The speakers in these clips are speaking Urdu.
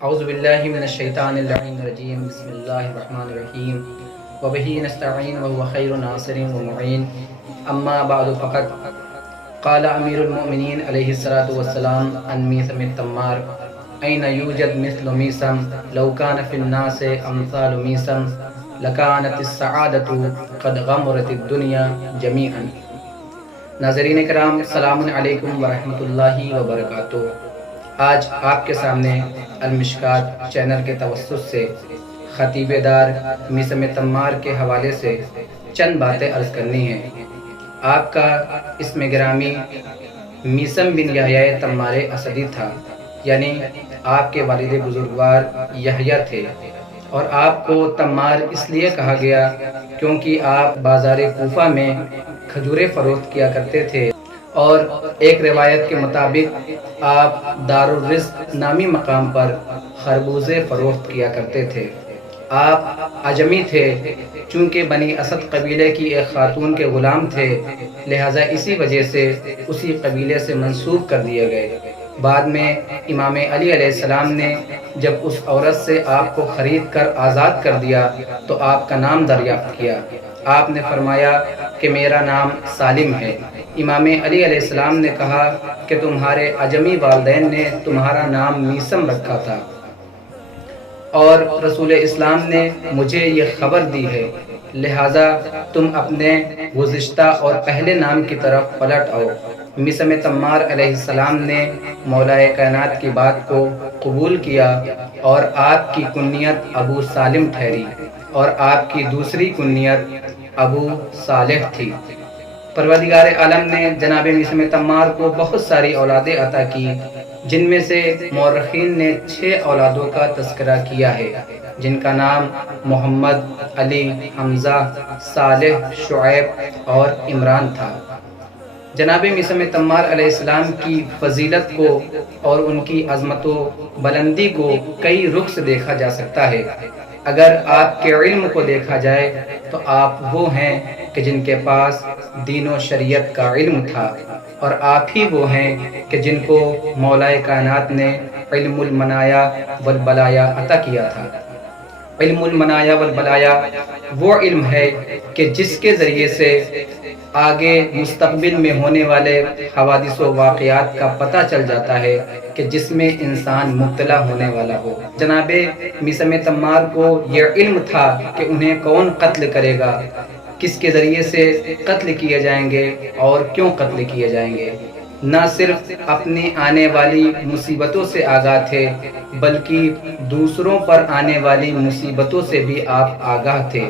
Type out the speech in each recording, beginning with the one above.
اعوذ باللہ من الشیطان اللعین الرجیم بسم اللہ الرحمن الرحیم وبہ نستعین وهو خیر ناصر ومعین اما بعد فقط قال امیر المؤمنین علیہ الصلاۃ والسلام عن میثم التمار این یوجد مثل میثم لو کان فی الناس امثال میثم لکانت السعادۃ قد غمرت الدنیا جمیعا۔ ناظرین کرام، السلام علیکم ورحمۃ اللہ وبرکاتہ۔ آج آپ کے سامنے المشکات چینل کے توسط سے خطیب دار میثم تمار کے حوالے سے چند باتیں عرض کرنی ہیں۔ آپ کا اسم گرامی میثم بن یحییٰ تمار اسدی تھا، یعنی آپ کے والد بزرگوار یحییٰ تھے، اور آپ کو تمار اس لیے کہا گیا کیونکہ آپ بازار کوفہ میں کھجوریں فروخت کیا کرتے تھے، اور ایک روایت کے مطابق آپ دارالرزق نامی مقام پر خربوزے فروخت کیا کرتے تھے۔ آپ عجمی تھے، چونکہ بنی اسد قبیلے کی ایک خاتون کے غلام تھے، لہٰذا اسی وجہ سے اسی قبیلے سے منسوب کر دیے گئے۔ بعد میں امام علی علیہ السلام نے جب اس عورت سے آپ کو خرید کر آزاد کر دیا تو آپ کا نام دریافت کیا۔ آپ نے فرمایا کہ میرا نام سالم ہے۔ امام علی علیہ السلام نے کہا کہ تمہارے عجمی والدین نے تمہارا نام میثم رکھا تھا، اور رسول اسلام نے مجھے یہ خبر دی ہے، لہٰذا تم اپنے گزشتہ اور پہلے نام کی طرف پلٹ آؤ۔ میثم تمار علیہ السلام نے مولا کائنات کی بات کو قبول کیا، اور آپ کی کنیت ابو سالم ٹھہری، اور آپ کی دوسری کنیت ابو صالح تھی۔ پروردگار عالم نے جناب میثم تمار کو بہت ساری اولادیں عطا کی، جن میں سے مورخین نے 6 اولادوں کا تذکرہ کیا ہے، جن کا نام محمد، علی، حمزہ، صالح، شعیب اور عمران تھا۔ جناب میثم تمار علیہ السلام کی فضیلت کو اور ان کی عظمت و بلندی کو کئی رخ سے دیکھا جا سکتا ہے۔ اگر آپ کے علم کو دیکھا جائے تو آپ وہ ہیں کہ جن کے پاس دین و شریعت کا علم تھا، اور آپ ہی وہ ہیں کہ جن کو مولا کائنات نے علم المنایا والبلایا عطا کیا تھا۔ علم المنایا والبلایا وہ علم ہے کہ جس کے ذریعے سے آگے مستقبل میں ہونے والے حوادث و واقعات کا پتہ چل جاتا ہے کہ جس میں انسان مبتلا ہونے والا ہو۔ جناب میثم تمار کو یہ علم تھا کہ انہیں کون قتل کرے گا، کس کے ذریعے سے قتل کیے جائیں گے اور کیوں قتل کیے جائیں گے۔ نہ صرف اپنی آنے والی مصیبتوں سے آگاہ تھے، بلکہ دوسروں پر آنے والی مصیبتوں سے بھی آپ آگاہ تھے۔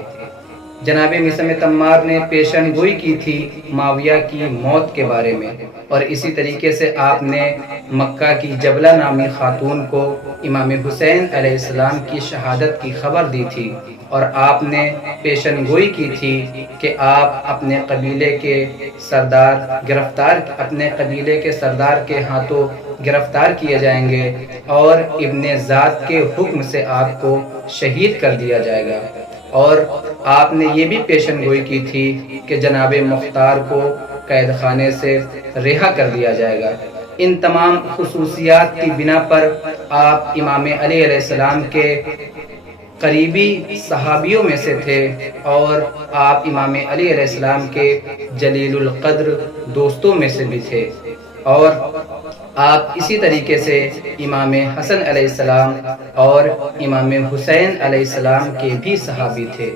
جناب میثم تمار نے پیشن گوئی کی تھی معاویہ کی موت کے بارے میں، اور اسی طریقے سے آپ نے مکہ کی جبلہ نامی خاتون کو امام حسین علیہ السلام کی شہادت کی خبر دی تھی، اور آپ نے پیشن گوئی کی تھی کہ آپ اپنے قبیلے کے سردار کے ہاتھوں گرفتار کیے جائیں گے، اور ابن ذات کے حکم سے آپ کو شہید کر دیا جائے گا۔ اور آپ نے یہ بھی پیشن گوئی کی تھی کہ جناب مختار کو قید خانے سے رہا کر دیا جائے گا۔ ان تمام خصوصیات کی بنا پر آپ امام علی علیہ السلام کے قریبی صحابیوں میں سے تھے، اور آپ امام علی علیہ السلام کے جلیل القدر دوستوں میں سے بھی تھے، اور آپ اسی طریقے سے امام حسن علیہ السلام اور امام حسین علیہ السلام کے بھی صحابی تھے۔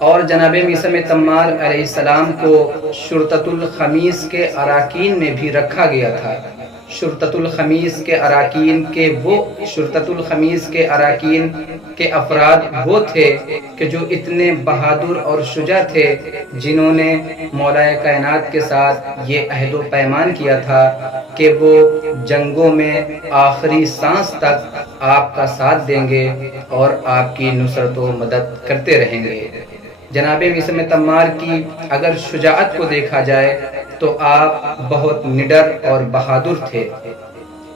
اور جناب میثم تمار علیہ السلام کو شرطۃ الخمیس کے اراکین میں بھی رکھا گیا تھا۔ شرطۃ الخمیس کے اراکین کے افراد وہ تھے کہ جو اتنے بہادر اور شجاع تھے، جنہوں نے مولا کائنات کے ساتھ یہ عہد و پیمان کیا تھا کہ وہ جنگوں میں آخری سانس تک آپ کا ساتھ دیں گے اور آپ کی نصرت و مدد کرتے رہیں گے۔ جناب میثم تمار کی اگر شجاعت کو دیکھا جائے تو آپ بہت نڈر اور بہادر تھے،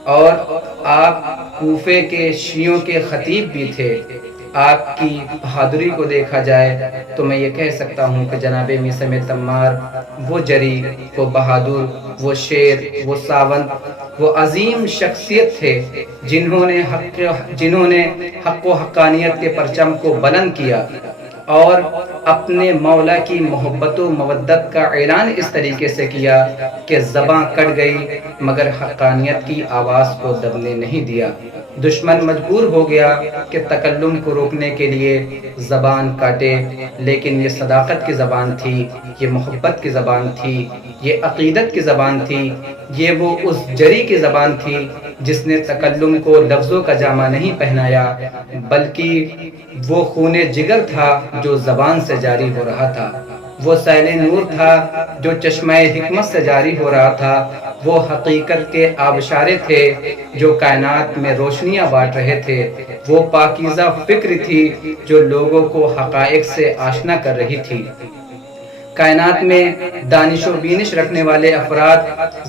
اور آپ کوفے کے شیعوں کے خطیب بھی تھے، آپ کی بہادری کو دیکھا جائے تو میں یہ کہہ سکتا ہوں کہ جناب میثم تمار وہ جری، وہ بہادر، وہ شیر، وہ ساونت، وہ عظیم شخصیت تھے جنہوں نے حق و حقانیت کے پرچم کو بلند کیا اور اپنے مولا کی محبت و مودت کا اعلان اس طریقے سے کیا کہ زباں کٹ گئی مگر حقانیت کی آواز کو دبنے نہیں دیا۔ دشمن مجبور ہو گیا کہ تکلم کو روکنے کے لیے زبان کاٹے، لیکن یہ صداقت کی زبان تھی، یہ محبت کی زبان تھی، یہ عقیدت کی زبان تھی، یہ وہ اس جری کی زبان تھی جس نے تکلم کو لفظوں کا جامہ نہیں پہنایا، بلکہ وہ خون جگر تھا جو زبان سے جاری ہو رہا تھا، وہ سیل نور تھا جو چشمہ حکمت سے جاری ہو رہا تھا، وہ حقیقت کے آبشارے تھے جو کائنات میں روشنیاں بانٹ رہے تھے، وہ پاکیزہ فکر تھی جو لوگوں کو حقائق سے آشنا کر رہی تھی۔ کائنات میں دانش و بینش رکھنے والے افراد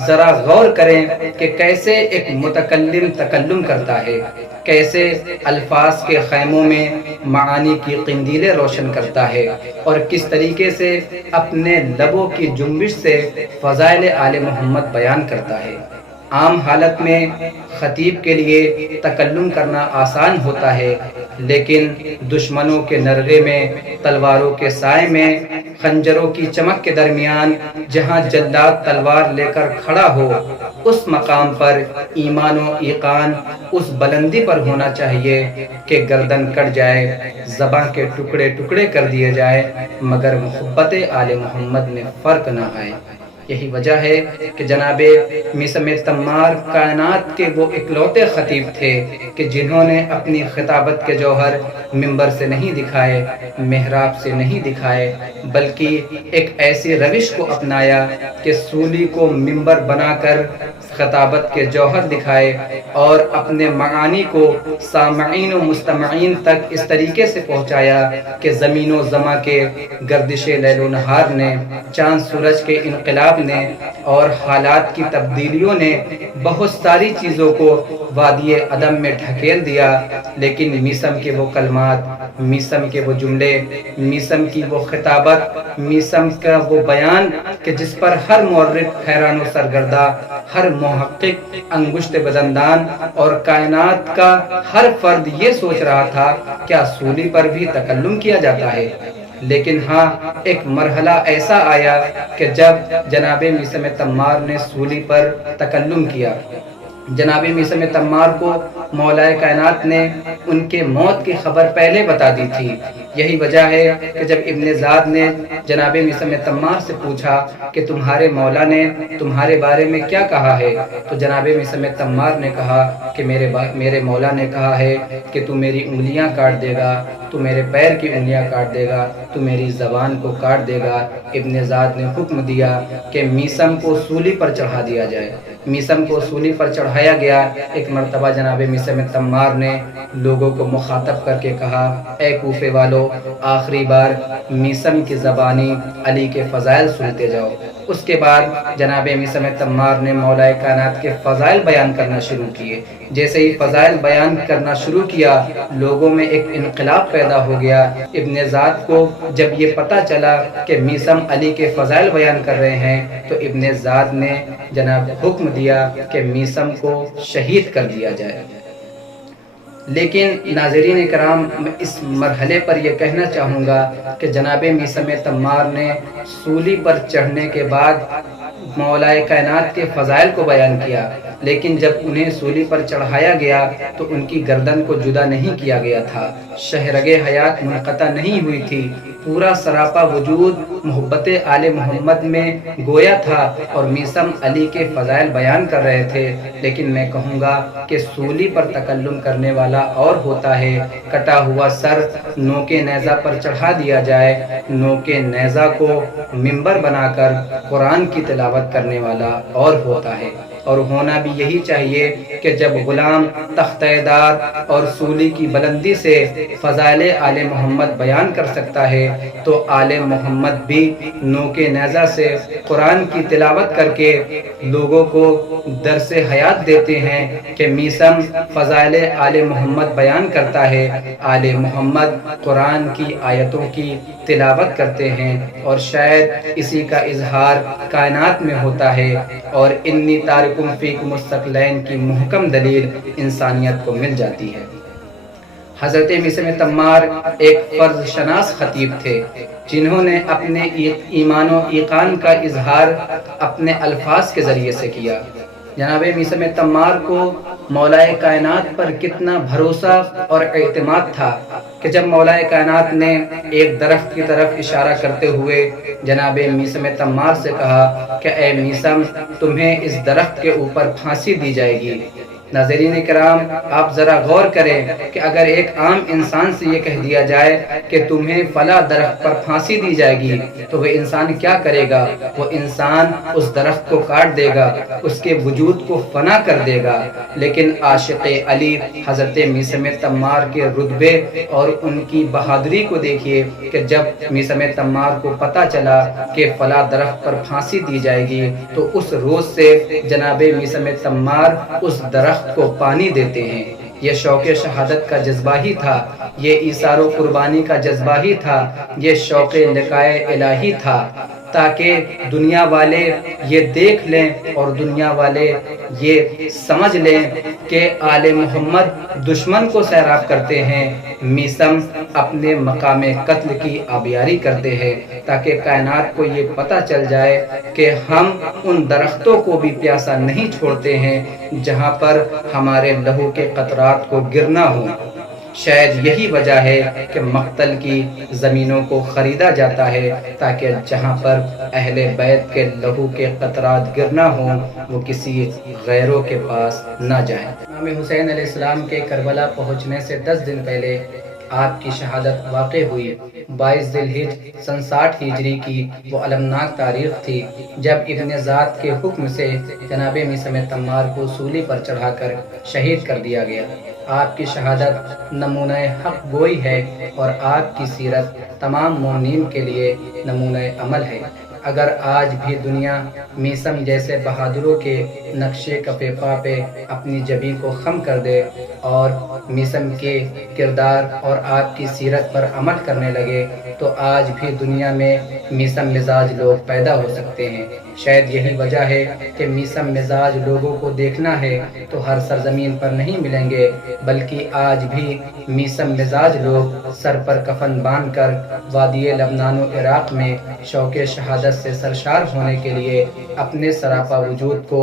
ذرا غور کریں کہ کیسے ایک متکلم تکلم کرتا ہے، کیسے الفاظ کے خیموں میں معانی کی قندیلیں روشن کرتا ہے اور کس طریقے سے اپنے لبوں کی جنبش سے فضائل آل محمد بیان کرتا ہے۔ عام حالت میں خطیب کے لیے تکلم کرنا آسان ہوتا ہے، لیکن دشمنوں کے نرغے میں، تلواروں کے سائے میں، خنجروں کی چمک کے درمیان جہاں جلاد تلوار لے کر کھڑا ہو، اس مقام پر ایمان و ایقان اس بلندی پر ہونا چاہیے کہ گردن کٹ جائے، زباں کے ٹکڑے ٹکڑے کر دیے جائے، مگر محبت آل محمد میں فرق نہ آئے۔ یہی وجہ ہے کہ جناب میثم تمار کائنات کے وہ اکلوتے خطیب تھے کہ جنہوں نے اپنی خطابت کے جوہر منبر سے نہیں دکھائے، محراب سے نہیں دکھائے، بلکہ ایک ایسی روش کو اپنایا کہ سولی کو منبر بنا کر خطابت کے جوہر دکھائے اور اپنے معانی کو سامعین و مستمعین تک اس طریقے سے پہنچایا کہ زمین و زماں کے گردش لیل و نہار نے، چاند سورج کے انقلاب نے اور حالات کی تبدیلیوں نے بہت ساری چیزوں کو وادی عدم میں ڈھکیل دیا، لیکن میثم کے وہ کلمات، میثم کے وہ جملے، میثم کی وہ خطابت، میثم کا وہ بیان کہ جس پر ہر مورخ حیران و سرگردہ، ہر محقق انگشت بدندان اور کائنات کا ہر فرد یہ سوچ رہا تھا کیا سولی پر بھی تکلم کیا جاتا ہے؟ لیکن ہاں، ایک مرحلہ ایسا آیا کہ جب جناب میثم تمار نے سولی پر تکلم کیا۔ جناب میثم تمار کو مولا کائنات نے ان کے موت کی خبر پہلے بتا دی تھی۔ یہی وجہ ہے کہ جب ابن زاد نے جناب میثم تمار سے پوچھا کہ تمہارے مولا نے تمہارے بارے میں کیا کہا ہے، تو جناب میثم تمار نے کہا کہ میرے مولا نے کہا ہے کہ تو میری انگلیاں کاٹ دے گا، تو میرے پیر کی انگلیاں کاٹ دے گا، تو میری زبان کو کاٹ دے گا۔ ابن زاد نے حکم دیا کہ میثم کو سولی پر چڑھا دیا جائے۔ میثم کو سولی پر چڑھایا گیا۔ ایک مرتبہ جناب میثم تمار نے لوگوں کو مخاطب کر کے کہا، اے کوفے والو، آخری بار میثم کی زبانی علی کے فضائل سنتے جاؤ۔ اس کے بعد جناب میثم تمار نے مولا کائنات کے فضائل بیان کرنا شروع کیے۔ جیسے ہی فضائل بیان کرنا شروع کیا، لوگوں میں ایک انقلاب پیدا ہو گیا۔ ابن زاد کو جب یہ پتہ چلا کہ میثم علی کے فضائل بیان کر رہے ہیں، تو ابن زاد نے جناب حکم دیا کہ میثم کو شہید کر دیا جائے۔ لیکن ناظرین کرام، میں اس مرحلے پر یہ کہنا چاہوں گا کہ جناب میثم تمار نے سولی پر چڑھنے کے بعد مولا کائنات کے فضائل کو بیان کیا، لیکن جب انہیں سولی پر چڑھایا گیا تو ان کی گردن کو جدا نہیں کیا گیا تھا، شہرگ حیات منقطع نہیں ہوئی تھی، پورا سراپا وجود محبت آل محمد میں گویا تھا اور میثم علی کے فضائل بیان کر رہے تھے۔ لیکن میں کہوں گا کہ سولی پر تکلم کرنے والا اور ہوتا ہے، کٹا ہوا سر نوک نیزہ پر چڑھا دیا جائے، نوک نیزہ کو منبر بنا کر قرآن کی تلاوت کرنے والا اور ہوتا ہے۔ اور ہونا بھی یہی چاہیے کہ جب غلام تختہ دار اور سولی کی بلندی سے فضائل آل محمد بیان کر سکتا ہے تو آل محمد بھی نوک نیزہ سے قرآن کی تلاوت کر کے لوگوں کو درس حیات دیتے ہیں کہ میثم فضائل آل محمد بیان کرتا ہے، آل محمد قرآن کی آیتوں کی تلاوت کرتے ہیں، اور شاید اسی کا اظہار کائنات میں ہوتا ہے، اور انی تارکم فیکم الثقلین کی محکم دلیل انسانیت کو مل جاتی ہے۔ حضرت میثم تمار ایک فرض شناس خطیب تھے جنہوں نے اپنے ایمان و ایقان کا اظہار اپنے الفاظ کے ذریعے سے کیا۔ جناب میثم تمار کو مولائے کائنات پر کتنا بھروسہ اور اعتماد تھا کہ جب مولائے کائنات نے ایک درخت کی طرف اشارہ کرتے ہوئے جناب میثم تمار سے کہا کہ اے میثم، تمہیں اس درخت کے اوپر پھانسی دی جائے گی۔ ناظرین کرام، آپ ذرا غور کریں کہ اگر ایک عام انسان سے یہ کہہ دیا جائے کہ تمہیں فلاں درخت پر پھانسی دی جائے گی تو وہ انسان کیا کرے گا؟ وہ انسان اس درخت کو کاٹ دے گا، اس کے وجود کو فنا کر دے گا۔ لیکن عاشق علی حضرت میثم تمار کے رتبے اور ان کی بہادری کو دیکھیے کہ جب میثم تمار کو پتہ چلا کہ فلاں درخت پر پھانسی دی جائے گی تو اس روز سے جناب میثم تمار اس درخت کو پانی دیتے ہیں۔ یہ شوق شہادت کا جذبہ ہی تھا، یہ ایثار و قربانی کا جذبہ ہی تھا، یہ شوق لقائے الہی تھا، تاکہ دنیا والے یہ دیکھ لیں اور دنیا والے یہ سمجھ لیں کہ آل محمد دشمن کو سیراب کرتے ہیں، میثم اپنے مقام قتل کی آبیاری کرتے ہیں، تاکہ کائنات کو یہ پتہ چل جائے کہ ہم ان درختوں کو بھی پیاسا نہیں چھوڑتے ہیں جہاں پر ہمارے لہو کے قطرات کو گرنا ہو۔ شاید یہی وجہ ہے کہ مقتل کی زمینوں کو خریدا جاتا ہے تاکہ جہاں پر اہل بیت کے لہو کے قطرات گرنا ہوں وہ کسی غیروں کے پاس نہ جائیں۔ امام حسین علیہ السلام کے کربلا پہنچنے سے 10 دن پہلے آپ کی شہادت واقع ہوئی۔ 22 ذی الحجہ سن 60 ہجری کی وہ المناک تاریخ تھی جب ابن ذات کے حکم سے جناب میثم تمار کو سولی پر چڑھا کر شہید کر دیا گیا۔ آپ کی شہادت نمونہ حق گوئی ہے اور آپ کی سیرت تمام مومنین کے لیے نمونہ عمل ہے۔ اگر آج بھی دنیا میثم جیسے بہادروں کے نقشے کفِ پا پہ اپنی جبیں کو خم کر دے اور میثم کے کردار اور آپ کی سیرت پر عمل کرنے لگے تو آج بھی دنیا میں میثم مزاج لوگ پیدا ہو سکتے ہیں۔ شاید یہی وجہ ہے کہ میثم مزاج لوگوں کو دیکھنا ہے تو ہر سرزمین پر نہیں ملیں گے، بلکہ آج بھی میثم مزاج لوگ سر پر کفن باندھ کر وادی لبنان و عراق میں شوق شہادت سے سرشار ہونے کے لیے اپنے سراپا وجود کو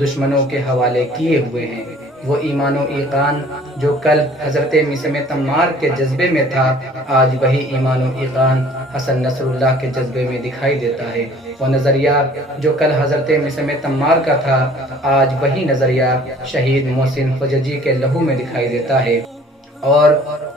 دشمنوں کے حوالے کیے ہوئے ہیں۔ وہ ایمان و ایقان جو کل حضرت میثم تمار کے جذبے میں تھا، آج وہی ایمان و ایقان حسن نصر اللہ کے جذبے میں دکھائی دیتا ہے۔ وہ نظریہ جو کل حضرت میثم تمار کا تھا، آج وہی نظریہ شہید محسن حججی کے لہو میں دکھائی دیتا ہے۔ اور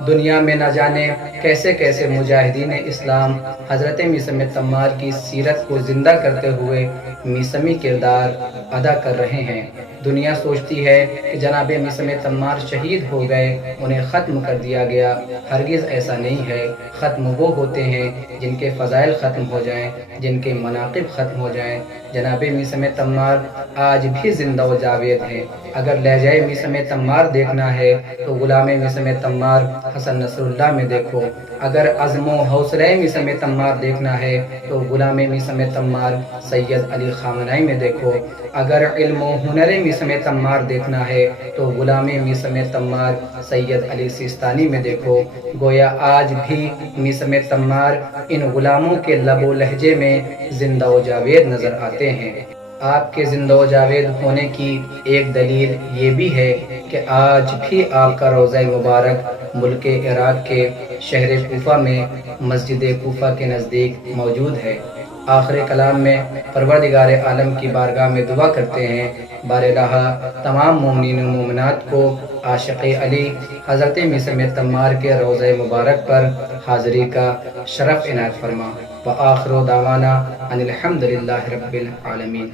دنیا میں نہ جانے کیسے کیسے مجاہدین اسلام حضرت میثم تمار کی سیرت کو زندہ کرتے ہوئے میثمی کردار ادا کر رہے ہیں۔ دنیا سوچتی ہے کہ جناب میثم تمار شہید ہو گئے، انہیں ختم کر دیا گیا۔ ہرگز ایسا نہیں ہے۔ ختم وہ ہوتے ہیں جن کے فضائل ختم ہو جائیں، جن کے مناقب ختم ہو جائیں۔ جناب میثم تمار آج بھی زندہ و جاوید ہیں۔ اگر لہجۂ میثم تمار دیکھنا ہے تو غلام میثم تمار حسن نصر اللہ میں دیکھو۔ اگر عزم و حوصلہ میثم تمار دیکھنا ہے تو غلام میثم تمار سید علی خامنہئی میں دیکھو۔ اگر علم و ہنر میثم تمار دیکھنا ہے تو غلام میثم تمار سید علی سیستانی میں دیکھو۔ گویا آج بھی میثم تمار ان غلاموں کے لب و لہجے میں زندہ و جاوید نظر آتے ہیں۔ آپ کے زندہ و جاوید ہونے کی ایک دلیل یہ بھی ہے کہ آج بھی آپ کا روضہ مبارک ملک عراق کے شہر کوفہ میں مسجد کوفہ کے نزدیک موجود ہے۔ آخر کلام میں پروردگار عالم کی بارگاہ میں دعا کرتے ہیں، بار الہ تمام مومنین و مومنات کو عاشق علی حضرت میثم تمار کے روضہ مبارک پر حاضری کا شرف عنایت فرما۔ وآخر دعوانا ان الحمد للہ رب العالمین۔